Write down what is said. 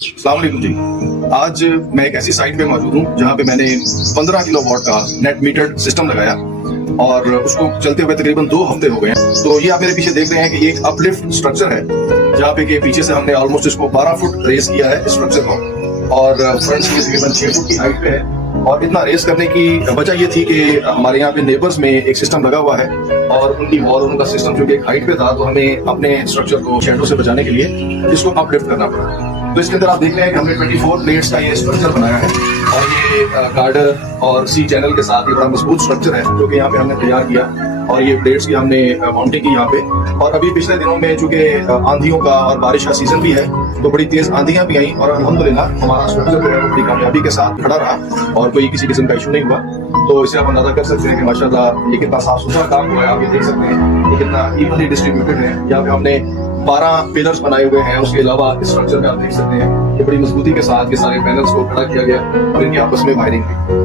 अस्सलाम वालेकुम जी। आज मैं एक ऐसी साइट पे मौजूद हूँ जहाँ पे मैंने 15 किलोवाट का नेट मीटर्ड सिस्टम लगाया और उसको चलते हुए तकरीबन 2 हफ्ते हो गए हैं। तो ये आप मेरे पीछे देख रहे हैं कि ये एक अपलिफ्ट स्ट्रक्चर है जहाँ पे कि पीछे से हमने ऑलमोस्ट इसको 12 फुट रेस किया है इस स्ट्रक्चर को और फ्रंट से तकरीबन 6 फुट की हाइट पे है। और इतना रेस करने की वजह ये थी कि हमारे यहाँ पे नेबर्स में एक सिस्टम लगा हुआ है और उनकी वॉल उनका सिस्टम जो कि एक हाइट पे था, तो हमें अपने स्ट्रक्चर को शैडो से बचाने के लिए इसको अपलिफ्ट करना पड़ा। तो इसके अंदर आप देख रहे हैं कि हमने 24 प्लेट्स का ये स्ट्रक्चर बनाया है और ये गार्डर और सी चैनल के साथ ये बड़ा मजबूत स्ट्रक्चर है जो कि यहाँ पे हमने तैयार किया और ये प्लेट्स की हमने माउंटिंग की यहाँ पे। और अभी पिछले दिनों में चूंकि आंधियों का और बारिश का सीजन भी है तो बड़ी तेज आंधियां भी आई और अल्हम्दुलिल्लाह हमारा स्ट्रक्चर जो है वो बड़ी कामयाबी के साथ खड़ा रहा और कोई किसी किस्म का इशू नहीं हुआ। तो इससे आप अंदाजा कर सकते हैं कि माशाल्लाह ये कितना साफ सुथरा काम हुआ है। आप ये देख सकते हैं ये कितना इवनली डिस्ट्रीब्यूटेड है। यहाँ पे हमने 12 पिलर्स बनाए हुए हैं। उसके अलावा इस स्ट्रक्चर में आप देख सकते हैं ये बड़ी मजबूती के साथ ये सारे पैनल्स को खड़ा किया गया और इनकी आपस में वायरिंग है।